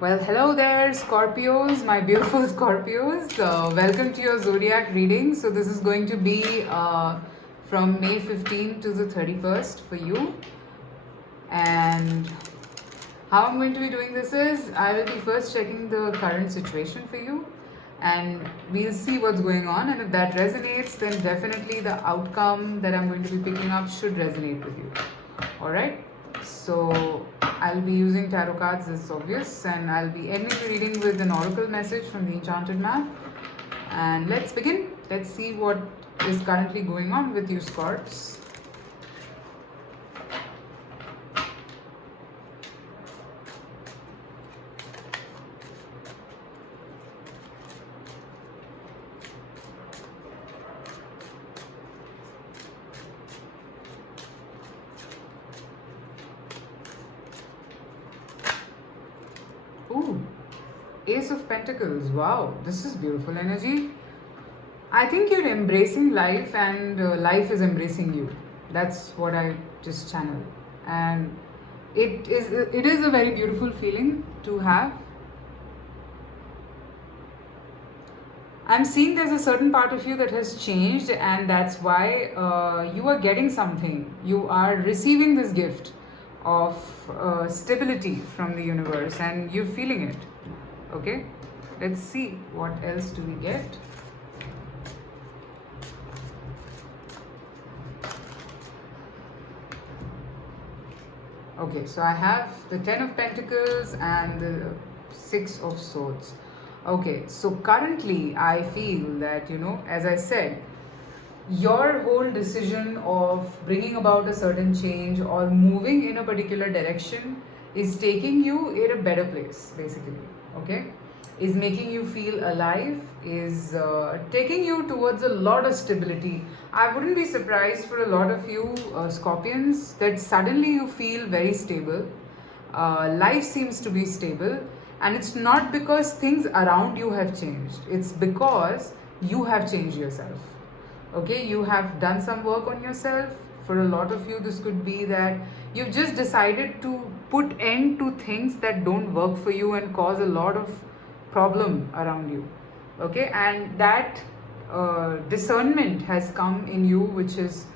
Well, hello there, Scorpios, my beautiful Scorpios. Welcome to your zodiac reading. So, this is going to be from May 15th to the 31st for you. And how I'm going to be doing this is I will be first checking the current situation for you, and we'll see what's going on. And if that resonates, then definitely the outcome that I'm going to be picking up should resonate with you. All right. So I'll be using tarot cards, it's obvious, and I'll be ending the reading with an oracle message from the Enchanted Map. And let's begin. Let's see what is currently going on with you, Scorps. Ooh, Ace of Pentacles. Wow, this is beautiful energy. I think you're embracing life and life is embracing you. That's what I just channeled. And it is a very beautiful feeling to have. I'm seeing there's a certain part of you that has changed, and that's why you are getting something. You are receiving this gift of stability from the universe, and you're feeling it. Okay, let's see what else do we get. Okay, so I have the 10 of Pentacles and the 6 of Swords. Okay, so currently I feel that, as I said, your whole decision of bringing about a certain change or moving in a particular direction is taking you in a better place, basically. Okay, is making you feel alive, is taking you towards a lot of stability. I wouldn't be surprised for a lot of you Scorpions that suddenly you feel very stable. Life seems to be stable, and it's not because things around you have changed, it's because you have changed yourself. Okay, you have done some work on yourself. For a lot of you, this could be that you've just decided to put end to things that don't work for you and cause a lot of problem around you. Okay, and that discernment has come in you, which is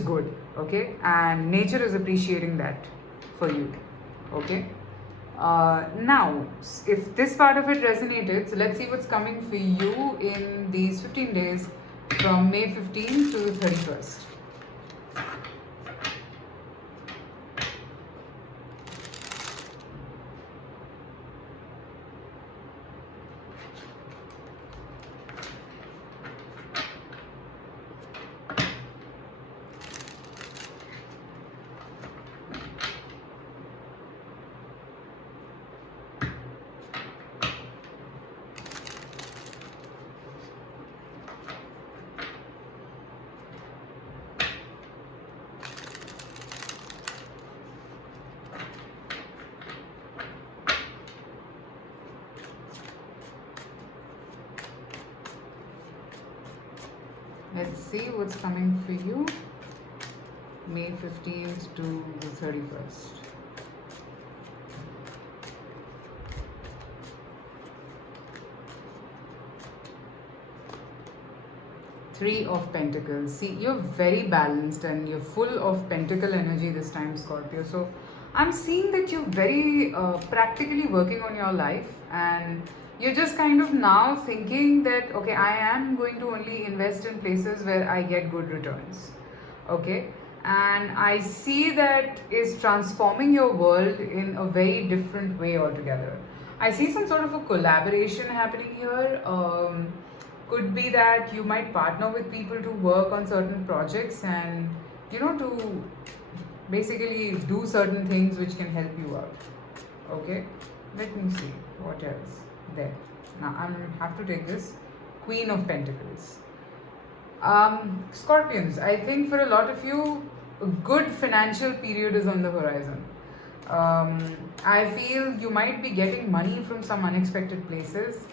good. Okay, and nature is appreciating that for you. Okay, now if this part of it resonated, so let's see what's coming for you in these 15 days from May 15th to 31st. Let's see what's coming for you May 15th to the 31st. Three of Pentacles. See, you're very balanced and you're full of pentacle energy this time, Scorpio. So I'm seeing that you're very practically working on your life, and you're just kind of now thinking that, okay, I am going to only invest in places where I get good returns. Okay, and I see that is transforming your world in a very different way altogether. I see some sort of a collaboration happening here. Could be that you might partner with people to work on certain projects and to basically do certain things which can help you out. Okay, let me see what else there. Now I'm have to take this Queen of Pentacles. Scorpions, I think for a lot of you, a good financial period is on the horizon. I feel you might be getting money from some unexpected places,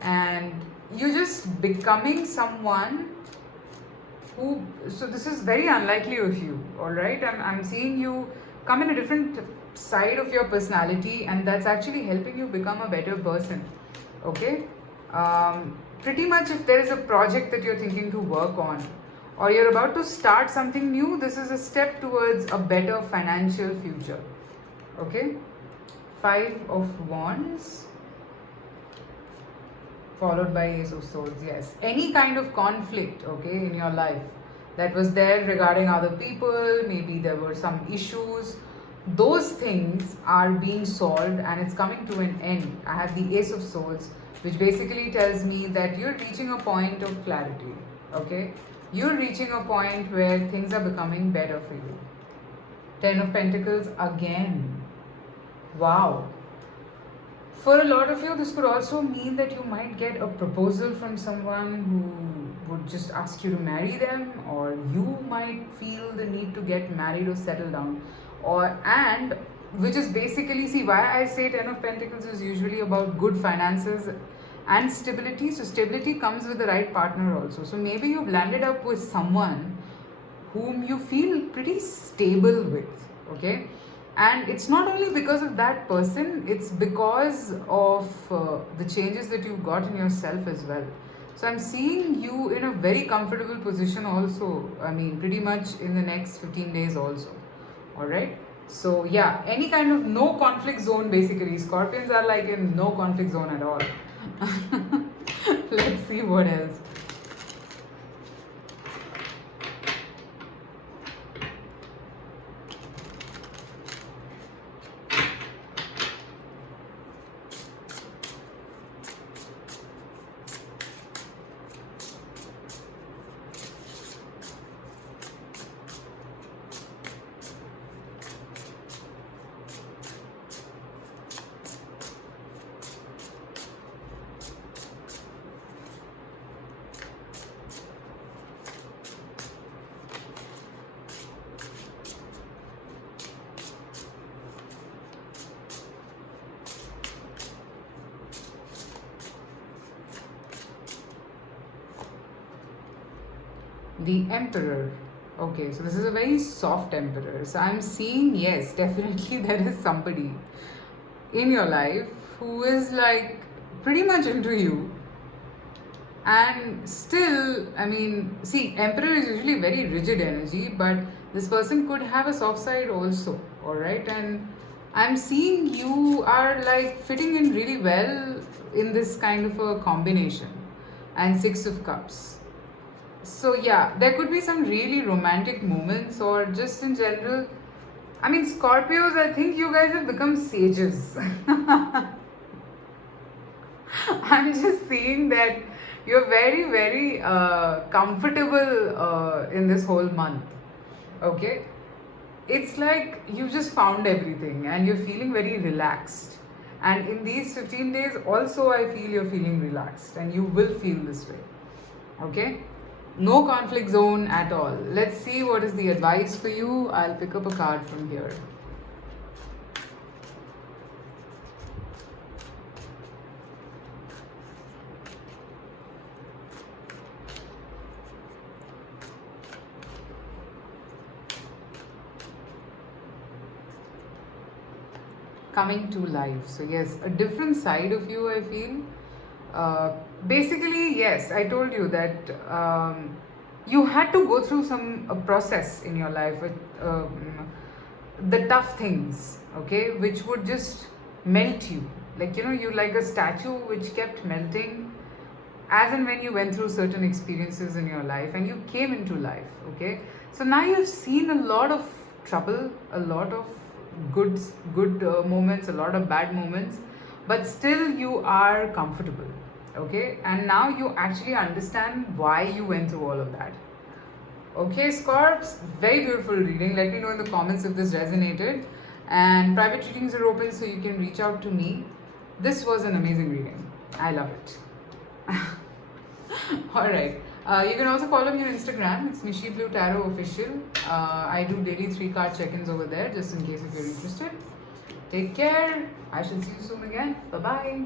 and you're just becoming someone so this is very unlikely of you. All right, I'm seeing you come in a different side of your personality, and that's actually helping you become a better person. Okay? Pretty much, if there is a project that you're thinking to work on, or you're about to start something new, this is a step towards a better financial future. Okay? Five of Wands followed by Ace of Swords. Yes, any kind of conflict, okay, in your life that was there regarding other people, maybe there were some issues, those things are being solved and it's coming to an end. I have the Ace of Swords, which basically tells me that you're reaching a point of clarity. Okay, you're reaching a point where things are becoming better for you. Ten of Pentacles again. Wow. For a lot of you, this could also mean that you might get a proposal from someone who would just ask you to marry them, or you might feel the need to get married or settle down. And which is basically, see, why I say Ten of Pentacles is usually about good finances and stability. So stability comes with the right partner also. So maybe you've landed up with someone whom you feel pretty stable with, okay? And it's not only because of that person, it's because of the changes that you've got in yourself as well. So I'm seeing you in a very comfortable position also, I mean pretty much in the next 15 days also. Alright, so yeah, any kind of no conflict zone basically. Scorpions are like in no conflict zone at all. Let's see what else. The Emperor. Okay, so this is a very soft Emperor. So I'm seeing, yes, definitely there is somebody in your life who is like pretty much into you. And still, I mean, see, Emperor is usually very rigid energy, but this person could have a soft side also, alright? And I'm seeing you are like fitting in really well in this kind of a combination. And Six of Cups. So yeah, there could be some really romantic moments, or just in general. I mean, Scorpios, I think you guys have become sages. I'm just seeing that you're very, very comfortable in this whole month. Okay? It's like you just found everything and you're feeling very relaxed. And in these 15 days, also, I feel you're feeling relaxed and you will feel this way. Okay? No conflict zone at all. Let's see what is the advice for you. I'll pick up a card from here. Coming to life. So yes, a different side of you, I feel. Basically, yes, I told you that you had to go through a process in your life with the tough things, okay, which would just melt you. Like, you know, you like a statue which kept melting as and when you went through certain experiences in your life and you came into life, okay. So now you've seen a lot of trouble, a lot of good moments, a lot of bad moments, but still you are comfortable, okay, and now you actually understand why you went through all of that. Okay, Scorps, very beautiful reading. Let me know in the comments if this resonated, and private readings are open, so you can reach out to me. This was an amazing reading. I love it. Alright, you can also follow me on Instagram. It's Nishi Blue Tarot Official. I do daily 3-card check-ins over there, just in case if you're interested. Take care. I shall see you soon again. Bye-bye.